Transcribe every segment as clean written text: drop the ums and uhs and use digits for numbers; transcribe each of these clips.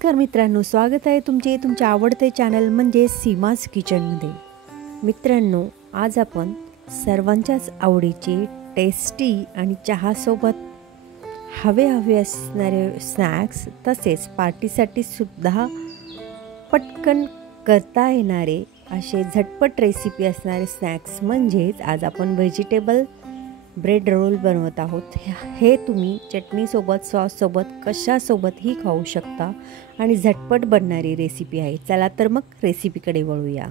नमस्कार मित्रांनो, स्वागत आहे तुमच्या आवडते चॅनल म्हणजे सीमाज किचनमध्ये। मित्रांनो, आज आपण सर्वांच्याच आवडीचे टेस्टी आणि चहासोबत हवे असणारे स्नॅक्स तसेच पार्टीसाठी सुद्धा पटकन करता येणारे असे झटपट रेसिपी असणारे स्नॅक्स म्हणजेच आज आपण व्हेजिटेबल ब्रेड रोल बनवत आहोत। हे तुम्ही चटणीसोबत, सॉससोबत, कशासोबतही खाऊ शकता आणि झटपट बनणारी रेसिपी आहे। चला तर मग रेसिपीकडे वळूया।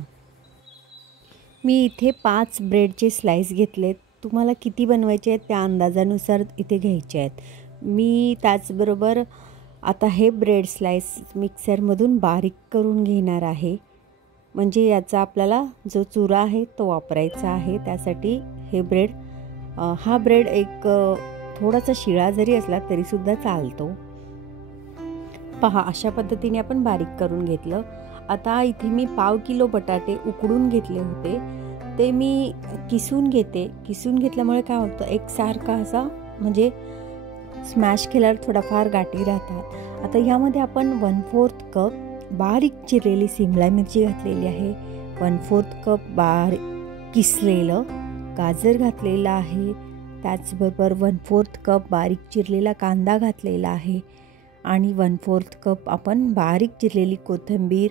मी इथे 5 ब्रेडचे स्लाइस घेतलेत। तुम्हाला किती बनवायचे आहेत त्या अंदाजानुसार इथे घ्यायचे आहेत। मी त्याचबरोबर आता हे ब्रेड स्लाइस मिक्सरमधून बारीक करून घेणार आहे, म्हणजे याचा आपल्याला जो चुरा आहे तो वापरायचा आहे। त्यासाठी हे ब्रेड हा ब्रेड एक थोडासा शिळा जरी असला तरी सुद्धा चालतो। पहा, अशा पद्धतीने आपण बारीक करून घेतलं। आता इथे मी 1/2 किलो बटाटे उकडून घेतले होते, ते मी किसून घेते। किसून घेतल्यामुळे काय होतं, एकसारखा असा म्हणजे स्मॅश केल्यावर थोडाफार गाठी राहतात। आता ह्यामध्ये आपण 1/4 कप बारीक चिरलेली सिमला मिरची घातलेली आहे, 1/4 कप बारीक किसलेलं गाजर घातलेला आहे, त्याचबरोबर 1/4 कप बारीक चिरलेला कांदा घातलेला आहे आणि 1/4 कप आपण बारीक चिरलेली कोथिंबीर,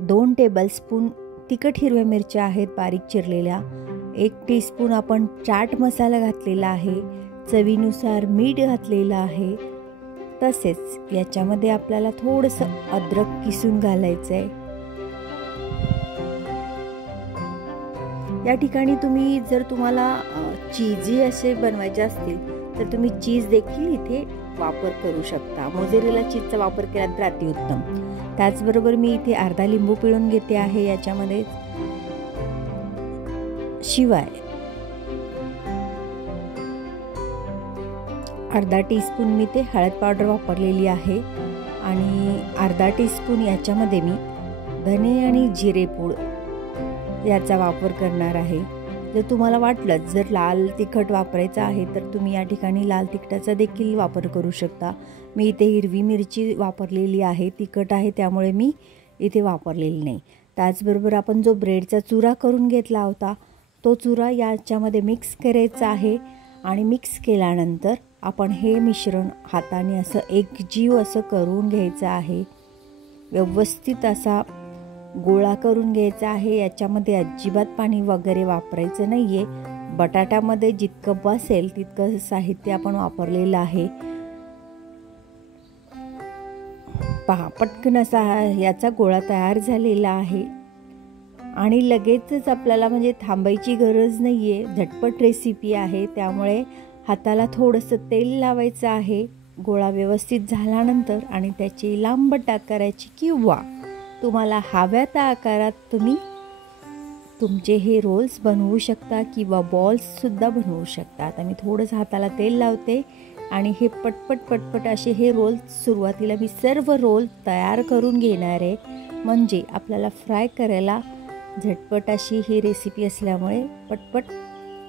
2 टेबलस्पून तिखट हिरव्या मिरच्या आहेत बारीक चिरलेल्या, 1 टीस्पून आपण चाट मसाला घातलेला आहे, चवीनुसार मीठ घातलेलं आहे। तसेच याच्यामध्ये आपल्याला थोडंसं अद्रक किसून घालायचं आहे। या ठिकाणी तुम्ही जर तुम्हाला चीजी असे बनवायचे असतील तर तुम्ही चीज देखील इथे वापर करू शकता। मोझरेला चीजचा वापर केला तर अतिउत्तम। त्याचबरोबर मी इथे अर्धा लिंबू पिळून घेते आहे याच्यामध्ये। शिवाय अर्धा टीस्पून मी ते हळद पावडर वापरलेली आहे आणि अर्धा टीस्पून याच्यामध्ये मी धने आणि जिरे पूड याचा वापर करणार आहे। जर तुम्हाला वाटलं जर लाल तिखट वापरायचं आहे तर तुम्ही या ठिकाणी लाल तिखटाचा देखील वापर करू शकता। मी इथे हिरवी मिरची वापरलेली आहे, तिखट आहे त्यामुळे मी इथे वापरलेली नाही। त्याचबरोबर आपण जो ब्रेडचा चुरा करून घेतला होता तो चुरा याच्यामध्ये मिक्स करायचा आहे आणि मिक्स केल्यानंतर आपण हे मिश्रण हाताने असं एकजीव असं करून घ्यायचं आहे। व्यवस्थित असा गोळा करून घ्यायचा आहे। याच्यामध्ये अजिबात पाणी वगैरे वापरायचं नाहीये। बटाट्यामध्ये जितकं बसेल तितकं साहित्य आपण वापरलेलं आहे। पहा, पटकन असा याचा गोळा तयार झालेला आहे आणि लगेचच आपल्याला म्हणजे थांबायची गरज नाहीये। झटपट रेसिपी आहे त्यामुळे हाताला थोडंसं तेल लावायचं आहे। गोळा व्यवस्थित झाल्यानंतर आणि त्याची लांबट करायची किंवा तुम्हाला हव्या त्या आकारात तुम्ही तुमचे हे रोल्स बनवू शकता किंवा बॉल्ससुद्धा बनवू शकता। आता मी थोडंसं हाताला तेल लावते आणि हे पटपट असे हे रोल्स सुरुवातीला मी सर्व रोल तयार करून घेणार आहे, म्हणजे आपल्याला फ्राय करायला झटपट अशी ही रेसिपी असल्यामुळे पटपट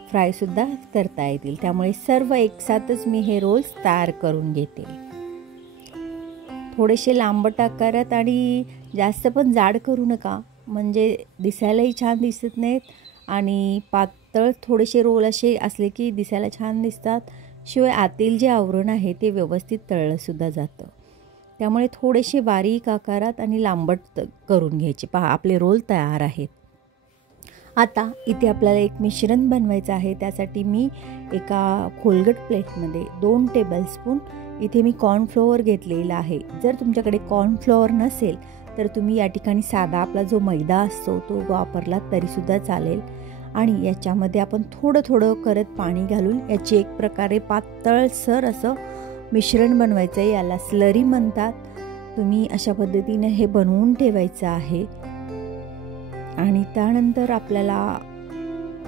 फ्रायसुद्धा करता येतील। त्यामुळे सर्व एकसाथच मी हे रोल्स तयार करून घेते। थोडेसे लांबट आकारात आणि जास्त पण जाड करू नका, म्हणजे दिसायलाही छान दिसत नाहीत आणि पातळ थोडेसे रोल असे असले की दिसायला छान दिसतात, शिवाय आतील जे आवरण आहे ते व्यवस्थित तळलंसुद्धा जातं। त्यामुळे थोडेसे बारीक आकारात आणि लांबट करून घ्यायचे। पहा, आपले रोल तयार आहेत। आता इथे आपल्याला एक मिश्रण बनवायचं आहे। त्यासाठी मी एका खोलगट प्लेटमध्ये 2 टेबलस्पून इथे मी कॉर्नफ्लोअर घेतलेला आहे। जर तुमच्याकडे कॉर्नफ्लोअर नसेल तर तुम्ही या ठिकाणी साधा आपला जो मैदा असतो तो वापरला तरीसुद्धा चालेल आणि याच्यामध्ये आपण थोडं करत पाणी घालून याची एक प्रकारे पातळसर असं मिश्रण बनवायचं आहे। याला स्लरी म्हणतात। तुम्ही अशा पद्धतीने हे बनवून ठेवायचं आहे आणि त्यानंतर आपल्याला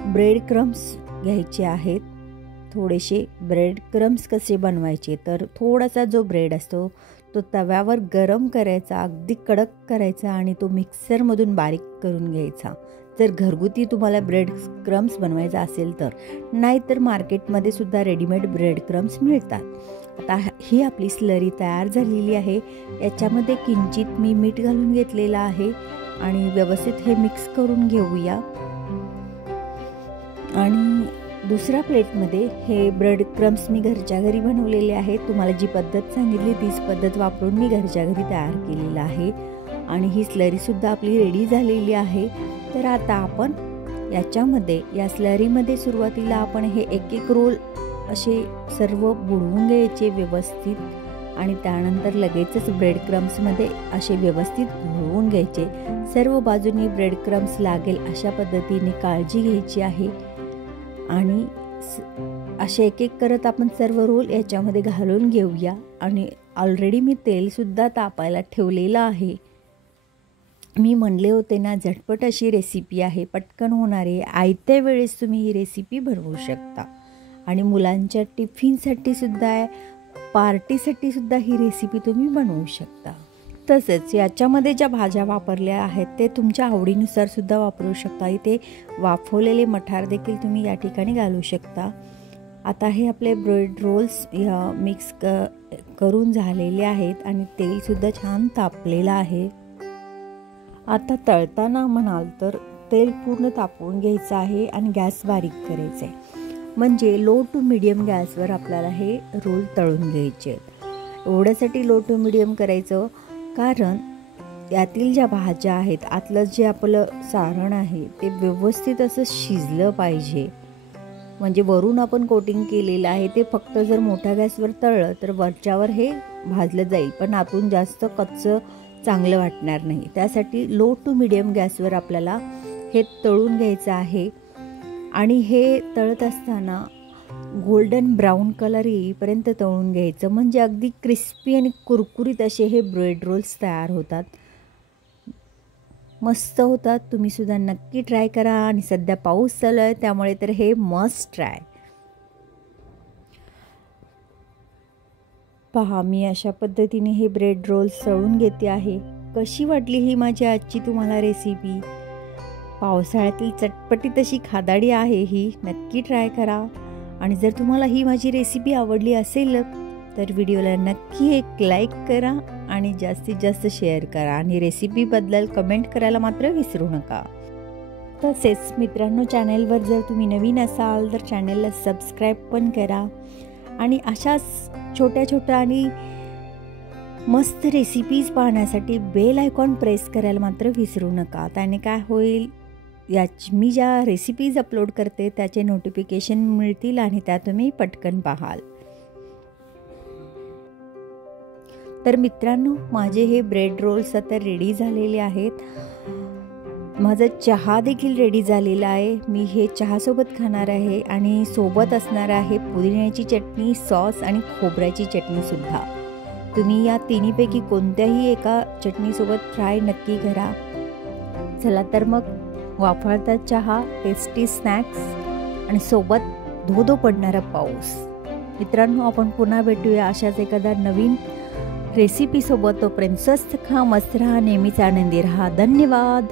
ब्रेड क्रम्स घ्यायचे आहेत। थोडेसे ब्रेड क्रम्स कसे बनवायचे तर थोडासा जो ब्रेड असतो तो तव्यावर गरम करायचा, अगदी कडक करायचा आणि तो मिक्सरमधून बारीक करून घ्यायचा। जर घरगुती तुम्हाला ब्रेड क्रम्स बनवायचा असेल तर, नाहीतर मार्केटमध्ये सुद्धा रेडीमेड ब्रेड क्रम्स मिळतात। आता ही आपली स्लरी तयार झालेली आहे। याच्यामध्ये किंचित मी मीठ घालून घेतलेलं आहे आणि व्यवस्थित हे मिक्स करून घेऊया। आणि दुसऱ्या प्लेटमध्ये हे ब्रेड क्रम्स मी घरच्या घरी बनवलेले आहेत। तुम्हाला जी पद्धत सांगितली तीच पद्धत वापरून मी घरच्या घरी तयार केलेलं आहे। आणि ही स्लरीसुद्धा आपली रेडी झालेली आहे। तर आता आपण याच्यामध्ये या स्लरीमध्ये सुरुवातीला आपण हे एक एक रोल असे सर्व बुडवून घ्यायचे व्यवस्थित आणि त्यानंतर लगेचच ब्रेड क्रम्समध्ये असे व्यवस्थित घोळवून घ्यायचे। सर्व बाजूनी ब्रेड क्रम्स लागेल अशा पद्धतीने काळजी घ्यायची आहे। आणि असे एक एक करत आपण सर्व रोल याच्यामध्ये घालून घेऊया। आणि ऑलरेडी मी तेलसुद्धा तापायला ठेवलेलं आहे। मी म्हणले होते ना, झटपट अशी रेसिपी आहे, पटकन होणारी, आयत्या वेळेस तुम्ही ही रेसिपी बनवू शकता आणि मुलांच्या टिफिनसाठी सुद्धा आहे, पार्टीसाठी सुद्धा ही रेसिपी तुम्ही बनवू शकता। तसेच याच्यामध्ये ज्या भाज्या वापरल्या आहेत ते तुमच्या आवडीनुसार सुद्धा वापरू शकता। इथे वाफवलेले मटार देखील तुम्ही या ठिकाणी घालू शकता। आता हे आपले ब्रेड रोल्स मिक्स करून झालेले आहेत आणि तेलसुद्धा छान तापलेलं आहे। आता तळताना म्हणाल तर तेल पूर्ण तापवून घ्यायचं आहे आणि गॅस बारीक करायचा आहे, म्हणजे लो टू मीडियम गॅसवर आपल्याला हे रोल तळून घ्यायचे। एवढ्यासाठी लो टू मीडियम करायचं कारण यातील ज्या भाज्या आहेत, आतलं जे आपलं सारण आहे ते व्यवस्थित असं शिजलं पाहिजे। म्हणजे वरून आपण कोटिंग केलेलं आहे ते फक्त जर मोठ्या गॅसवर तळलं तर वरच्यावर हे भाजलं जाईल, पण आतून जास्त कच्चं चांगलं वाटणार नाही। त्यासाठी लो टू मीडियम गॅसवर आपल्याला हे तळून घ्यायचं आहे। आणि हे तळत असताना गोल्डन ब्राऊन कलर येईपर्यंत तळून घ्यायचं, म्हणजे अगदी क्रिस्पी आणि कुरकुरीत असे हे ब्रेड रोल्स तयार होतात, मस्त होतात। तुम्ही सुद्धा नक्की ट्राय करा। आणि सध्या पाऊस चालू आहे त्यामुळे तर हे मस्ट ट्राय। पहा, मी अशा पद्धतीने हे ब्रेड रोल्स तळून घेते आहे। कशी वाटली ही माझी आजची तुम्हाला रेसिपी? पावसाळ्यातील चटपटीत अशी खादाडी आहे ही, नक्की ट्राय करा। आणि जर तुम्हाला ही माझी रेसिपी आवडली असेल तर व्हिडिओला नक्की एक लाईक करा आणि जास्तीत जास्त शेअर करा आणि रेसिपीबद्दल कमेंट करायला मात्र विसरू नका। तसेच मित्रांनो, चॅनेलवर जर तुम्ही नवीन असाल तर चॅनेलला सबस्क्राईब पण करा आणि अशाच छोट्या छोट्या आणि मस्त रेसिपीज पाहण्यासाठी बेल आयकॉन प्रेस करायला मात्र विसरू नका। त्याने काय होईल, मी ज्या रेसिपीज अपलोड करते त्याचे नोटिफिकेशन मिळतील आणि त्या तुम्ही पटकन पाहाल। तर मित्रांनो, माझे हे ब्रेड रोल्स आता रेडी झालेले आहेत। माझा चहा देखील रेडी झालेला आहे। मी हे चहासोबत खाणार आहे आणि सोबत असणार आहे पुदिन्याची चटणी, सॉस आणि खोबऱ्याची चटणीसुद्धा। तुम्ही या तिन्हीपैकी कोणत्याही एका चटणीसोबत ट्राय नक्की करा। चला तर मग, वाफाळता चहा, टेस्टी स्नॅक्स आणि सोबत धो पडणारा पाऊस। मित्रांनो, आपण पुन्हा भेटूया अशाच एखाद्या नवीन रेसिपीसोबत। तोपर्यंत स्वस्थ खा, मस्त राहा, नेहमीच आनंदी राहा। धन्यवाद।